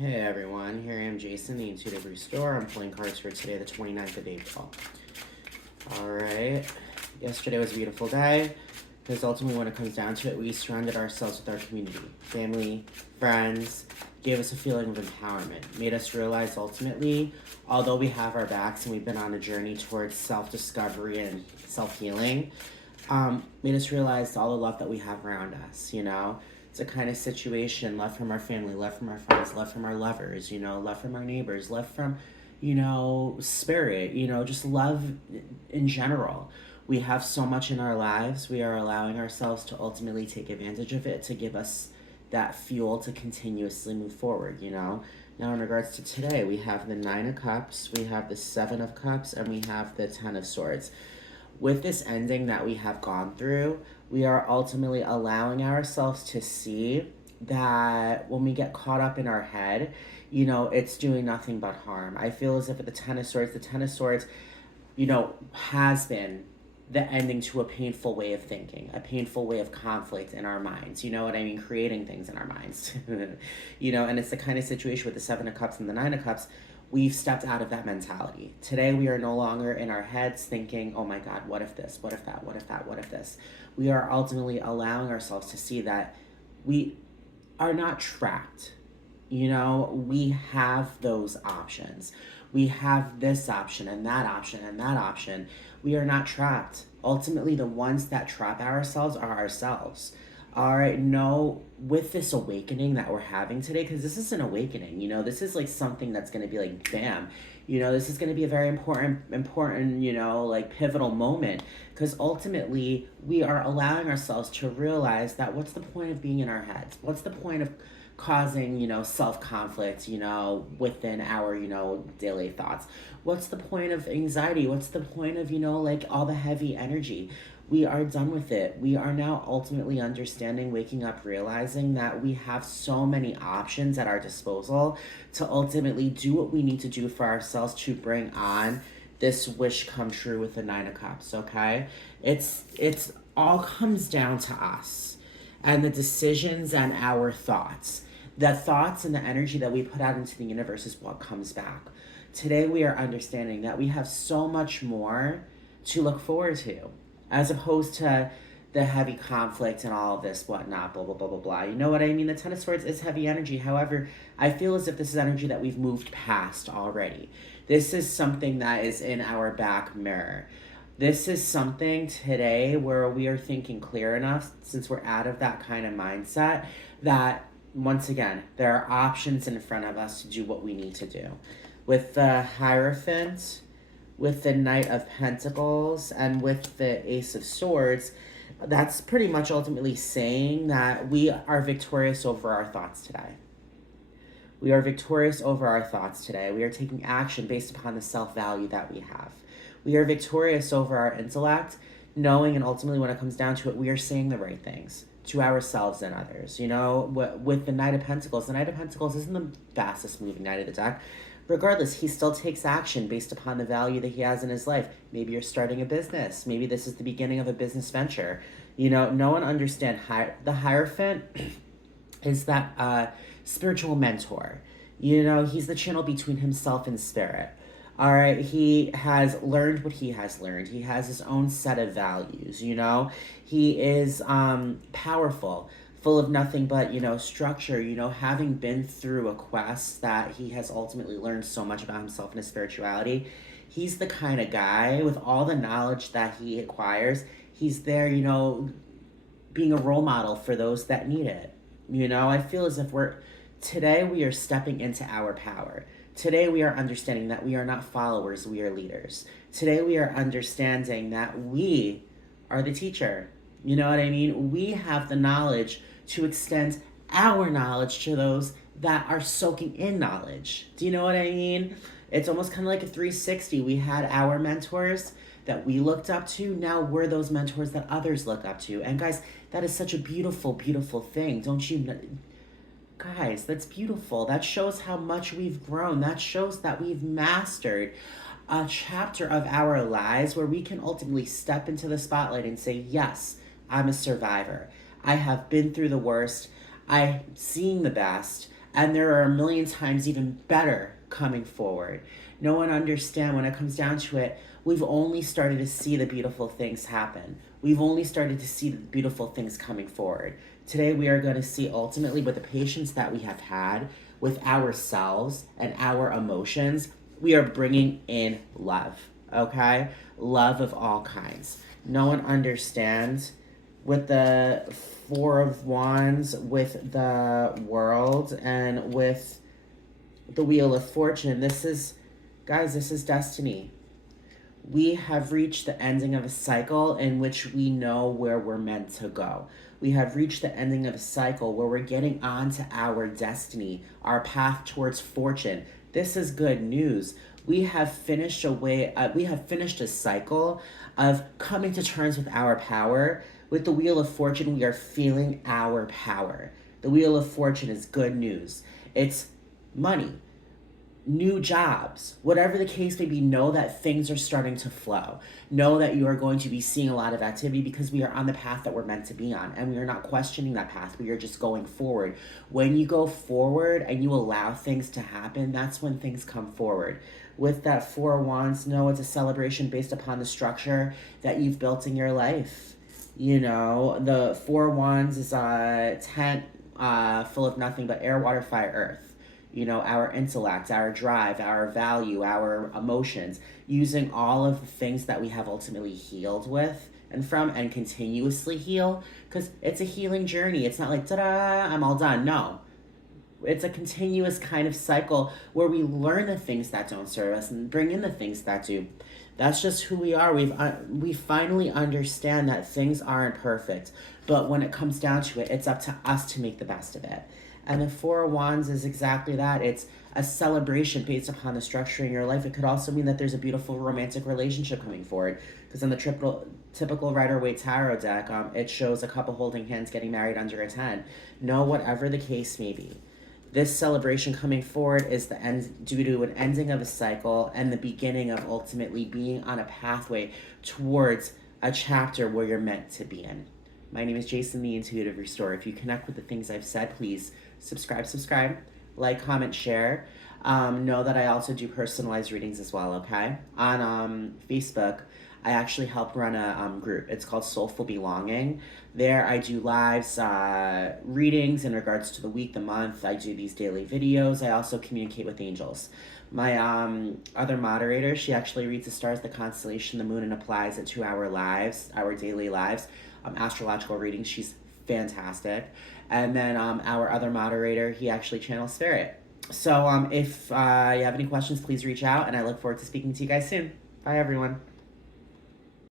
Hey everyone, here I am Jason, the Intuitive Restore. I'm pulling cards for today, the 29th of April. Alright, yesterday was a beautiful day, because ultimately when it comes down to it, we surrounded ourselves with our community, family, friends, gave us a feeling of empowerment, made us realize ultimately, although we have our backs and we've been on a journey towards self-discovery and self-healing, made us realize all the love that we have around us, you know? It's a kind of situation, love from our family, love from our friends, love from our lovers, you know, love from our neighbors, love from, you know, spirit, you know, just love in general. We have so much in our lives. We are allowing ourselves to ultimately take advantage of it to give us that fuel to continuously move forward, you know? Now, in regards to today, we have the Nine of Cups, we have the Seven of Cups, and we have the Ten of Swords. With this ending that we have gone through, we are ultimately allowing ourselves to see that when we get caught up in our head, you know, it's doing nothing but harm. I feel as if with the Ten of Swords, you know, has been the ending to a painful way of thinking, a painful way of conflict in our minds. You know what I mean? Creating things in our minds. You know, and it's the kind of situation with the Seven of Cups and the Nine of Cups. We've stepped out of that mentality. Today, we are no longer in our heads thinking, oh my God, what if this? What if that? What if that? What if this? We are ultimately allowing ourselves to see that we are not trapped. You know, we have those options. We have this option and that option and that option. We are not trapped. Ultimately, the ones that trap ourselves are ourselves. All right, no, with this awakening that we're having today, because this is an awakening, you know, this is like something that's going to be like, bam, you know, this is going to be a very important, you know, like pivotal moment, because ultimately we are allowing ourselves to realize that what's the point of being in our heads? What's the point of causing, you know, self-conflict, you know, within our, you know, daily thoughts? What's the point of anxiety? What's the point of, you know, like all the heavy energy? We are done with it. We are now ultimately understanding, waking up, realizing that we have so many options at our disposal to ultimately do what we need to do for ourselves to bring on this wish come true with the Nine of Cups, okay? It's all comes down to us and the decisions and our thoughts. The thoughts and the energy that we put out into the universe is what comes back. Today we are understanding that we have so much more to look forward to, as opposed to the heavy conflict and all of this whatnot, blah, blah, blah, blah, blah. You know what I mean? The Ten of Swords is heavy energy. However, I feel as if this is energy that we've moved past already. This is something that is in our back mirror. This is something today where we are thinking clear enough, since we're out of that kind of mindset, that once again, there are options in front of us to do what we need to do. With the Hierophant, with the Knight of Pentacles, and with the Ace of Swords, that's pretty much ultimately saying that we are victorious over our thoughts today. We are victorious over our thoughts today. We are taking action based upon the self-value that we have. We are victorious over our intellect, knowing, and ultimately when it comes down to it, we are saying the right things to ourselves and others. You know, with the Knight of Pentacles isn't the fastest moving knight of the deck. Regardless, he still takes action based upon the value that he has in his life. Maybe you're starting a business. Maybe this is the beginning of a business venture. You know, no one understands the Hierophant is that spiritual mentor. You know, he's the channel between himself and spirit. All right, he has learned what he has learned. He has his own set of values, you know. He is powerful, full of nothing but, you know, structure, you know, having been through a quest that he has ultimately learned so much about himself and his spirituality. He's the kind of guy with all the knowledge that he acquires. He's there, you know, being a role model for those that need it. You know, I feel as if today we are stepping into our power. Today we are understanding that we are not followers, we are leaders. Today we are understanding that we are the teacher. You know what I mean? We have the knowledge to extend our knowledge to those that are soaking in knowledge. Do you know what I mean? It's almost kind of like a 360. We had our mentors that we looked up to. Now we're those mentors that others look up to. And guys, that is such a beautiful, beautiful thing. Don't you know? Guys, that's beautiful. That shows how much we've grown. That shows that we've mastered a chapter of our lives where we can ultimately step into the spotlight and say, yes, I'm a survivor. I have been through the worst. I'm seeing the best. And there are a million times even better coming forward. No one understands when it comes down to it. We've only started to see the beautiful things happen. We've only started to see the beautiful things coming forward. Today, we are going to see ultimately with the patience that we have had with ourselves and our emotions, we are bringing in love, okay? Love of all kinds. No one understands with the Four of Wands, with the World, and with the Wheel of Fortune. This is, guys, this is destiny. We have reached the ending of a cycle in which we know where we're meant to go. We have reached the ending of a cycle where we're getting on to our destiny, our path towards fortune. This is good news. We have finished a cycle of coming to terms with our power. With the Wheel of Fortune, we are feeling our power. The Wheel of Fortune is good news. It's money, new jobs, whatever the case may be. Know that things are starting to flow. Know that you are going to be seeing a lot of activity because we are on the path that we're meant to be on, and we are not questioning that path. We are just going forward. When you go forward and you allow things to happen, that's when things come forward. With that Four of Wands, know it's a celebration based upon the structure that you've built in your life. You know, the Four of Wands is a tent full of nothing but air, water, fire, earth. You know, our intellect, our drive, our value, our emotions, using all of the things that we have ultimately healed with and from and continuously heal, because it's a healing journey. It's not like, ta-da, I'm all done. No. It's a continuous kind of cycle where we learn the things that don't serve us and bring in the things that do. That's just who we are. We finally understand that things aren't perfect, but when it comes down to it, it's up to us to make the best of it. And the Four of Wands is exactly that. It's a celebration based upon the structure in your life. It could also mean that there's a beautiful romantic relationship coming forward. Because in the typical Rider-Waite Tarot deck, it shows a couple holding hands getting married under a tent. No, whatever the case may be. This celebration coming forward is the end due to an ending of a cycle and the beginning of ultimately being on a pathway towards a chapter where you're meant to be in. My name is Jason, the Intuitive Restorer. If you connect with the things I've said, please subscribe, like, comment, share. Know that I also do personalized readings as well, okay? On Facebook, I actually help run a group. It's called Soulful Belonging. There I do lives, readings in regards to the week, the month. I do these daily videos. I also communicate with angels. My other moderator, she actually reads the stars, the constellation, the moon, and applies it to our lives, our daily lives. Astrological readings. She's fantastic. And then our other moderator, he actually channels spirit. So if you have any questions, please reach out, and I look forward to speaking to you guys soon. Bye, everyone.